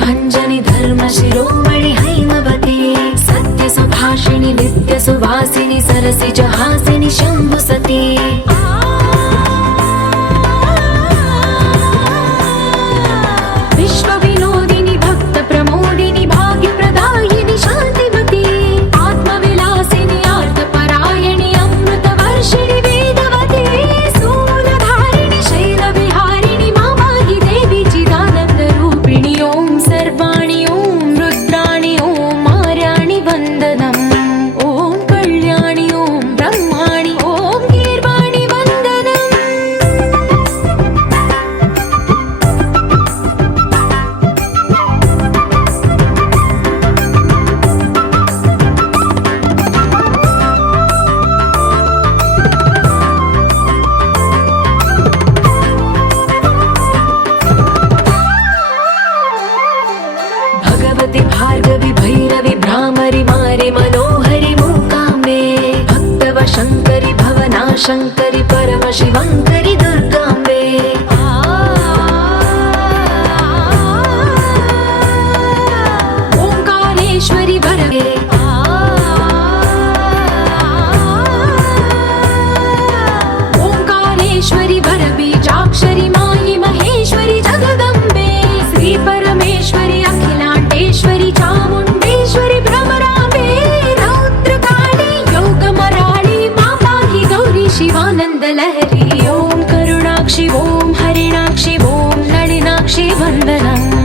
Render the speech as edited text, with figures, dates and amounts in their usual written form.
भंजनि धर्म शिरोमणि हैमवती सत्य सुभाषिणि नित्य सुवासिनि सरसि जहासिनि शंभु सती विश्व विनोदिनि भक्त प्रमोदिनि भाग्य प्रदायिनि शांतिमती आत्मविलासिनि आर्तपरायणि अमृत वर्षिणि वेदवती सूलधारिणि शैल विहारिणि मामाहि देवी चिदानंद रूपिणि ओम सर्वाणि ओम रुद्राणि ओम मार्याणि वंदनम् ओम कल्याणि ओम ब्रह्माणि ओम गीर्वाणि वंदनम् भगवति भार्गवि भैरवि भ्रामरि मारि मनोहरि मूकाम्बे भक्तव शंकरि भवना शंकरि परम शिवंकरि दुर्गाम्बे ओंकारेश्वरि वरदे ओंकारेश्वरि वरबीजाक्षरि मायि महेश्वरि जगदम्बे श्री परमेश्वरि अखिलांडेश्वरि चामुंडेश्वरि भ्रमराम्बे रौद्रकाली योगमराळि माताहि गौरी शिवानंद लहरी ओम करुणाक्षि ओम हरिणाक्षि ओम नलिनाक्षि वंदनम्